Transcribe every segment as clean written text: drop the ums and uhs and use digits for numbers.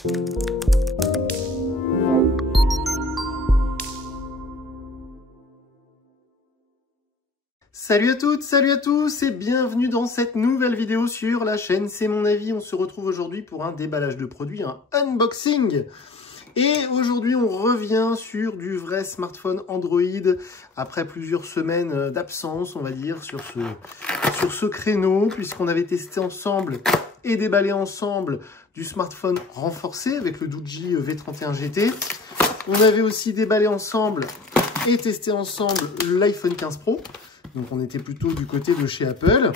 Salut à toutes, salut à tous et bienvenue dans cette nouvelle vidéo sur la chaîne C'est mon avis. On se retrouve aujourd'hui pour un déballage de produits, un unboxing. Et aujourd'hui on revient sur du vrai smartphone Android après plusieurs semaines d'absence, on va dire, sur ce créneau, puisqu'on avait testé ensemble et déballé ensemble du smartphone renforcé avec le Doogee V31 GT. On avait aussi déballé ensemble et testé ensemble l'iPhone 15 Pro. Donc on était plutôt du côté de chez Apple.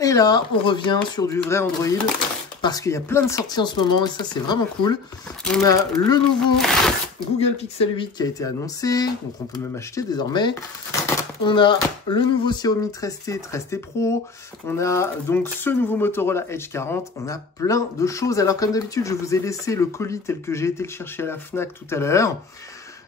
Et là, on revient sur du vrai Android parce qu'il y a plein de sorties en ce moment et ça, c'est vraiment cool. On a le nouveau Google Pixel 8 qui a été annoncé, donc on peut même acheter désormais. On a le nouveau Xiaomi 13T, 13T Pro. On a donc ce nouveau Motorola Edge 40. On a plein de choses. Alors comme d'habitude, je vous ai laissé le colis tel que j'ai été le chercher à la Fnac tout à l'heure.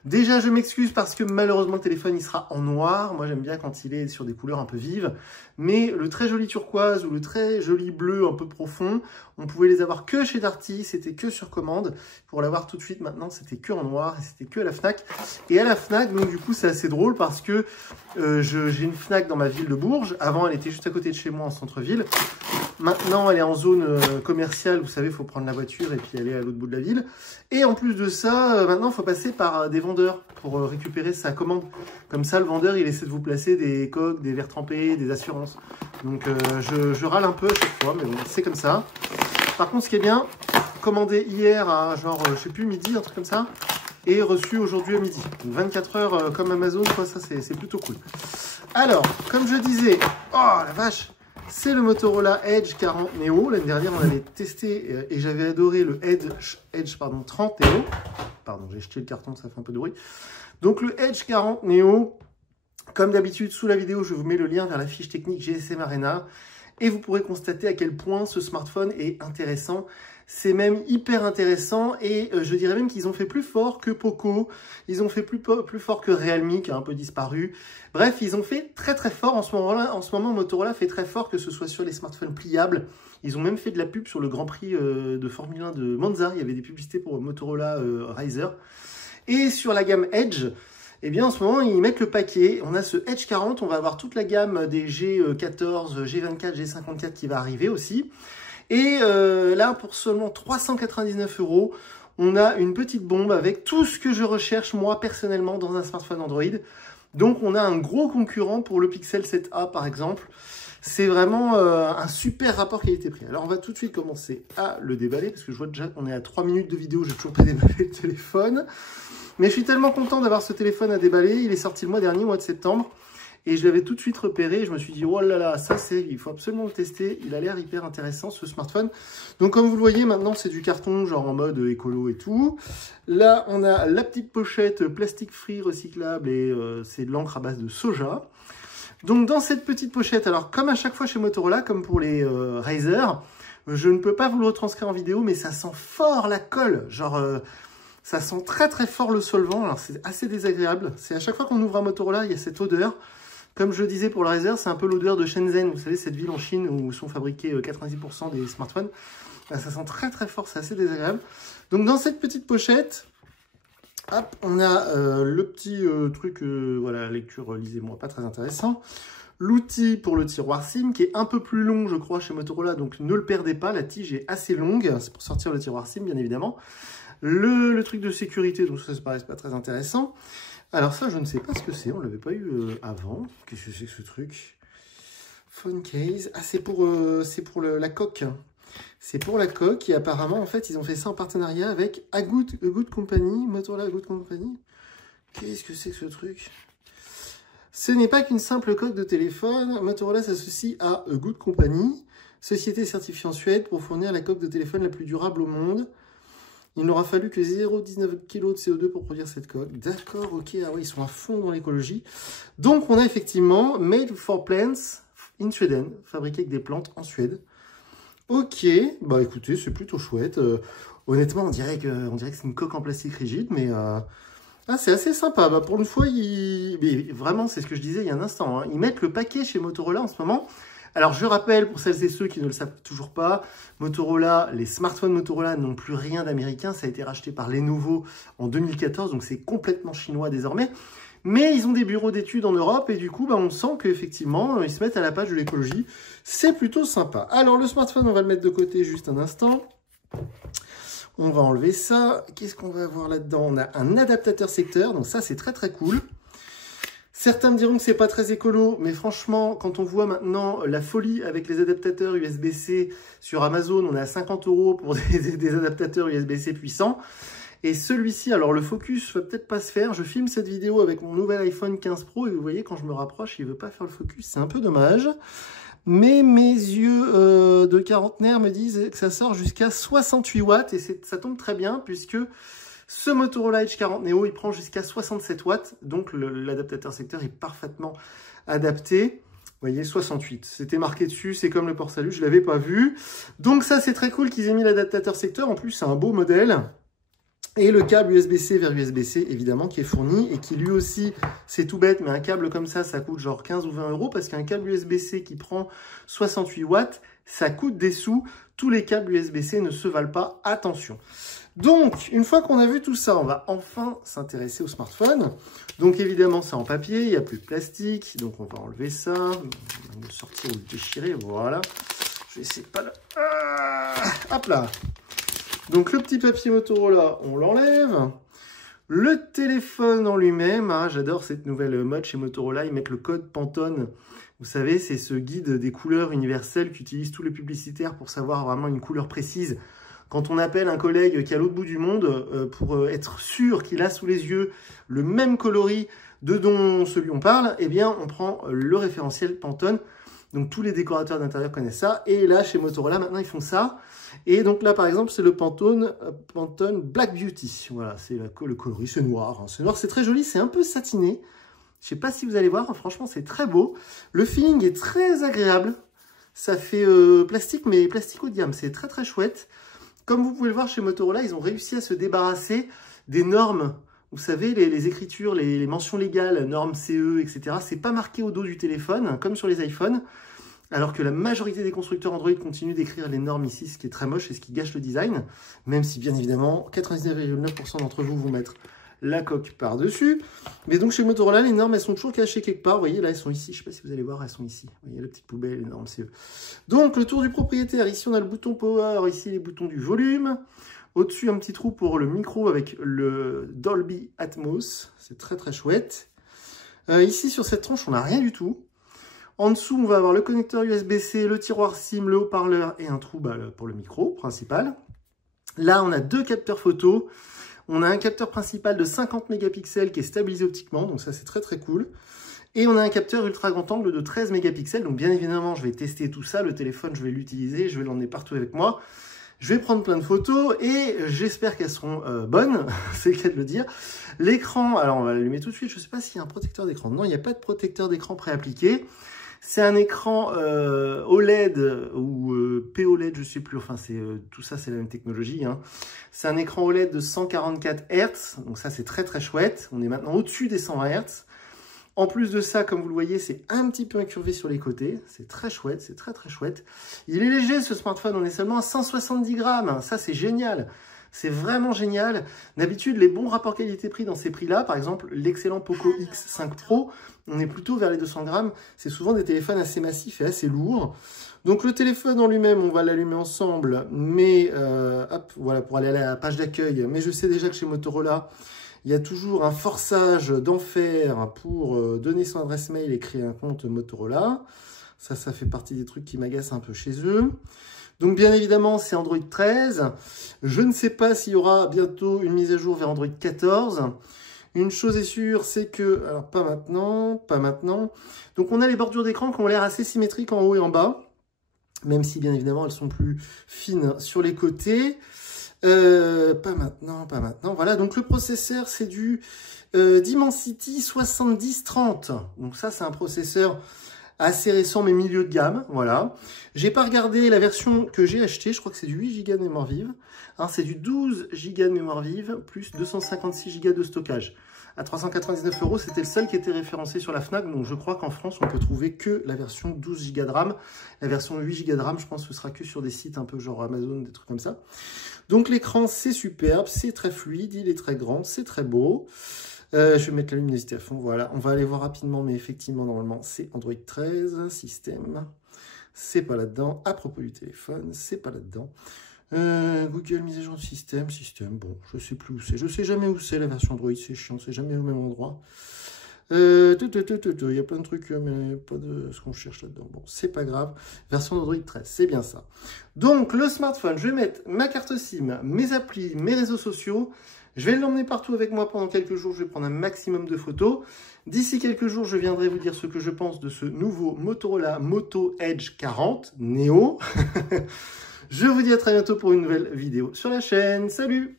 Déjà, je m'excuse parce que malheureusement, le téléphone, il sera en noir. Moi, j'aime bien quand il est sur des couleurs un peu vives. Mais le très joli turquoise ou le très joli bleu un peu profond, on pouvait les avoir que chez Darty, c'était que sur commande. Pour l'avoir tout de suite, maintenant, c'était que en noir et c'était que à la Fnac. Et à la Fnac, donc du coup, c'est assez drôle parce que j'ai une Fnac dans ma ville de Bourges. Avant, elle était juste à côté de chez moi en centre-ville. Maintenant, elle est en zone commerciale, vous savez, il faut prendre la voiture et puis aller à l'autre bout de la ville. Et en plus de ça, maintenant, il faut passer par des vendeurs pour récupérer sa commande. Comme ça, le vendeur, il essaie de vous placer des coques, des verres trempés, des assurances. Donc, je râle un peu à chaque fois, mais bon, c'est comme ça. Par contre, ce qui est bien, commandé hier à genre, je sais plus, midi, un truc comme ça, et reçu aujourd'hui à midi. Donc, 24 heures comme Amazon, quoi, ça, c'est plutôt cool. Alors, comme je disais, oh la vache! C'est le Motorola Edge 40 Neo. L'année dernière, on avait testé et j'avais adoré le Edge 30 Neo. Pardon, j'ai jeté le carton, ça fait un peu de bruit. Donc le Edge 40 Neo, comme d'habitude, sous la vidéo, je vous mets le lien vers la fiche technique GSM Arena. Et vous pourrez constater à quel point ce smartphone est intéressant. C'est même hyper intéressant et je dirais même qu'ils ont fait plus fort que Poco. Ils ont fait plus fort que Realme qui a un peu disparu. Bref, ils ont fait très très fort en ce moment-là. En ce moment, Motorola fait très fort, que ce soit sur les smartphones pliables. Ils ont même fait de la pub sur le Grand Prix de Formule 1 de Monza. Il y avait des publicités pour Motorola Razr. Et sur la gamme Edge, eh bien, en ce moment, ils mettent le paquet. On a ce Edge 40, on va avoir toute la gamme des G14, G24, G54 qui va arriver aussi. Et là, pour seulement 399 €, on a une petite bombe avec tout ce que je recherche, moi, personnellement, dans un smartphone Android. Donc, on a un gros concurrent pour le Pixel 7a, par exemple. C'est vraiment un super rapport qualité-prix. Alors, on va tout de suite commencer à le déballer, parce que je vois déjà qu'on est à 3 minutes de vidéo, j'ai toujours pas déballé le téléphone. Mais je suis tellement content d'avoir ce téléphone à déballer. Il est sorti le mois dernier, mois de septembre. Et je l'avais tout de suite repéré. Je me suis dit, oh là là, ça il faut absolument le tester. Il a l'air hyper intéressant, ce smartphone. Donc, comme vous le voyez, maintenant, c'est du carton, genre en mode écolo et tout. Là, on a la petite pochette plastique free recyclable et c'est de l'encre à base de soja. Donc, dans cette petite pochette, alors, comme à chaque fois chez Motorola, comme pour les Razr, je ne peux pas vous le retranscrire en vidéo, mais ça sent fort la colle. Genre... ça sent très très fort le solvant, alors c'est assez désagréable. C'est à chaque fois qu'on ouvre un Motorola, il y a cette odeur. Comme je le disais pour le Razr, c'est un peu l'odeur de Shenzhen, vous savez, cette ville en Chine où sont fabriqués 90% des smartphones. Là, ça sent très très fort, c'est assez désagréable. Donc dans cette petite pochette, hop, on a le petit truc, voilà, lecture, lisez-moi, pas très intéressant. L'outil pour le tiroir SIM qui est un peu plus long, je crois, chez Motorola, donc ne le perdez pas, la tige est assez longue, c'est pour sortir le tiroir SIM, bien évidemment. Le truc de sécurité, donc ça me paraît pas très intéressant. Alors ça, je ne sais pas ce que c'est, on ne l'avait pas eu avant. Qu'est-ce que c'est que ce truc? Phone case. Ah, c'est pour la coque. C'est pour la coque et apparemment, en fait, ils ont fait ça en partenariat avec A Good Company, Motorola A Good Company. Qu'est-ce que c'est que ce truc? Ce n'est pas qu'une simple coque de téléphone. Motorola s'associe à A Good Company, société certifiée en Suède, pour fournir la coque de téléphone la plus durable au monde. Il n'aura fallu que 0,19 kg de CO2 pour produire cette coque. D'accord, ok, ah ouais, ils sont à fond dans l'écologie. Donc, on a effectivement Made for Plants in Sweden, fabriqué avec des plantes en Suède. Ok, bah écoutez, c'est plutôt chouette. Honnêtement, on dirait que c'est une coque en plastique rigide, mais c'est assez sympa. Bah, pour une fois, mais vraiment, c'est ce que je disais il y a un instant, hein. Ils mettent le paquet chez Motorola en ce moment. Alors, je rappelle, pour celles et ceux qui ne le savent toujours pas, Motorola, les smartphones Motorola n'ont plus rien d'américain. Ça a été racheté par Lenovo en 2014, donc c'est complètement chinois désormais. Mais ils ont des bureaux d'études en Europe et du coup, on sent qu'effectivement, ils se mettent à la page de l'écologie. C'est plutôt sympa. Alors, le smartphone, on va le mettre de côté juste un instant. On va enlever ça. Qu'est-ce qu'on va avoir là-dedans? On a un adaptateur secteur, donc ça, c'est très très cool. Certains me diront que c'est pas très écolo, mais franchement, quand on voit maintenant la folie avec les adaptateurs USB-C sur Amazon, on est à 50 € pour des adaptateurs USB-C puissants. Et celui-ci, alors le focus va peut-être pas se faire. Je filme cette vidéo avec mon nouvel iPhone 15 Pro et vous voyez, quand je me rapproche, il veut pas faire le focus. C'est un peu dommage. Mais mes yeux de quarantenaire me disent que ça sort jusqu'à 68 watts et ça tombe très bien puisque ce Motorola Edge 40 Neo, il prend jusqu'à 67 watts, donc l'adaptateur secteur est parfaitement adapté. Vous voyez, 68, c'était marqué dessus, c'est comme le port salut, je ne l'avais pas vu. Donc ça, c'est très cool qu'ils aient mis l'adaptateur secteur, en plus c'est un beau modèle. Et le câble USB-C vers USB-C, évidemment, qui est fourni et qui lui aussi, c'est tout bête, mais un câble comme ça coûte genre 15 ou 20 € parce qu'un câble USB-C qui prend 68 watts, ça coûte des sous. Tous les câbles USB-C ne se valent pas, attention. Donc, une fois qu'on a vu tout ça, on va enfin s'intéresser au smartphone. Donc, évidemment, c'est en papier, il n'y a plus de plastique. Donc, on va enlever ça, on va le sortir ou le déchirer, voilà. Je vais essayer de pas le... hop là. Donc, le petit papier Motorola, on l'enlève. Le téléphone en lui-même, j'adore cette nouvelle mode chez Motorola, ils mettent le code Pantone. Vous savez, c'est ce guide des couleurs universelles qu'utilisent tous les publicitaires pour savoir vraiment une couleur précise. Quand on appelle un collègue qui est à l'autre bout du monde pour être sûr qu'il a sous les yeux le même coloris de dont celui on parle, eh bien on prend le référentiel Pantone. Donc tous les décorateurs d'intérieur connaissent ça. Et là, chez Motorola, maintenant ils font ça. Et donc là, par exemple, c'est le Pantone Black Beauty. Voilà, c'est le coloris, c'est noir. C'est noir, c'est très joli, c'est un peu satiné. Je ne sais pas si vous allez voir, franchement, c'est très beau. Le feeling est très agréable. Ça fait plastique, mais plastique haut de gamme. C'est très très chouette. Comme vous pouvez le voir chez Motorola, ils ont réussi à se débarrasser des normes. Vous savez, les écritures, les mentions légales, normes CE, etc. C'est pas marqué au dos du téléphone, comme sur les iPhones. Alors que la majorité des constructeurs Android continuent d'écrire les normes ici, ce qui est très moche et ce qui gâche le design. Même si, bien évidemment, 99,9% d'entre vous vont mettre la coque par-dessus. Mais donc, chez Motorola, les normes, elles sont toujours cachées quelque part. Vous voyez, là, elles sont ici. Je ne sais pas si vous allez voir, elles sont ici. Vous voyez, la petite poubelle, les normes CE. Donc, le tour du propriétaire. Ici, on a le bouton Power. Ici, les boutons du volume. Au-dessus, un petit trou pour le micro avec le Dolby Atmos. C'est très, très chouette. Ici, sur cette tranche, on n'a rien du tout. En dessous, on va avoir le connecteur USB-C, le tiroir SIM, le haut-parleur et un trou pour le micro principal. Là, on a deux capteurs photo. On a un capteur principal de 50 mégapixels qui est stabilisé optiquement, donc ça c'est très très cool. Et on a un capteur ultra grand angle de 13 mégapixels, donc bien évidemment je vais tester tout ça, le téléphone je vais l'utiliser, je vais l'emmener partout avec moi. Je vais prendre plein de photos et j'espère qu'elles seront bonnes, c'est le cas de le dire. L'écran, alors on va l'allumer tout de suite, je ne sais pas s'il y a un protecteur d'écran. Non, il n'y a pas de protecteur d'écran préappliqué. C'est un écran OLED ou POLED, je ne sais plus, enfin tout ça c'est la même technologie. Hein. C'est un écran OLED de 144 Hz, donc ça c'est très très chouette. On est maintenant au-dessus des 120 Hz. En plus de ça, comme vous le voyez, c'est un petit peu incurvé sur les côtés. C'est très chouette, c'est très très chouette. Il est léger ce smartphone, on est seulement à 170 grammes. Ça c'est génial. C'est vraiment génial. D'habitude, les bons rapports qualité-prix dans ces prix-là, par exemple, l'excellent Poco X5 Pro, on est plutôt vers les 200 grammes. C'est souvent des téléphones assez massifs et assez lourds. Donc le téléphone en lui-même, on va l'allumer ensemble, mais hop, voilà, pour aller à la page d'accueil. Mais je sais déjà que chez Motorola, il y a toujours un forçage d'enfer pour donner son adresse mail et créer un compte Motorola. Ça fait partie des trucs qui m'agacent un peu chez eux. Donc bien évidemment, c'est Android 13. Je ne sais pas s'il y aura bientôt une mise à jour vers Android 14. Une chose est sûre, c'est que... Alors pas maintenant, pas maintenant. Donc on a les bordures d'écran qui ont l'air assez symétriques en haut et en bas. Même si bien évidemment elles sont plus fines sur les côtés. Pas maintenant, pas maintenant. Voilà, donc le processeur c'est du Dimensity 7030. Donc ça c'est un processeur assez récent, mais milieu de gamme, voilà. J'ai pas regardé la version que j'ai achetée, je crois que c'est du 8 Go de mémoire vive. Hein, c'est du 12 Go de mémoire vive, plus 256 Go de stockage. À 399 €, c'était le seul qui était référencé sur la Fnac, donc je crois qu'en France, on peut trouver que la version 12 Go de RAM. La version 8 Go de RAM, je pense que ce sera que sur des sites un peu genre Amazon, des trucs comme ça. Donc l'écran, c'est superbe, c'est très fluide, il est très grand, c'est très beau. Je vais mettre la luminosité à fond, voilà. On va aller voir rapidement, mais effectivement, normalement, c'est Android 13, système. C'est pas là-dedans. À propos du téléphone, c'est pas là-dedans. Google, mise à jour de système, bon, je sais plus où c'est. Je sais jamais où c'est la version Android, c'est chiant, c'est jamais au même endroit. Il y a plein de trucs, mais pas de ce qu'on cherche là-dedans. Bon, c'est pas grave. Version Android 13, c'est bien ça. Donc, le smartphone, je vais mettre ma carte SIM, mes applis, mes réseaux sociaux. Je vais l'emmener partout avec moi pendant quelques jours. Je vais prendre un maximum de photos. D'ici quelques jours, je viendrai vous dire ce que je pense de ce nouveau Motorola Moto Edge 40 Neo. Je vous dis à très bientôt pour une nouvelle vidéo sur la chaîne. Salut!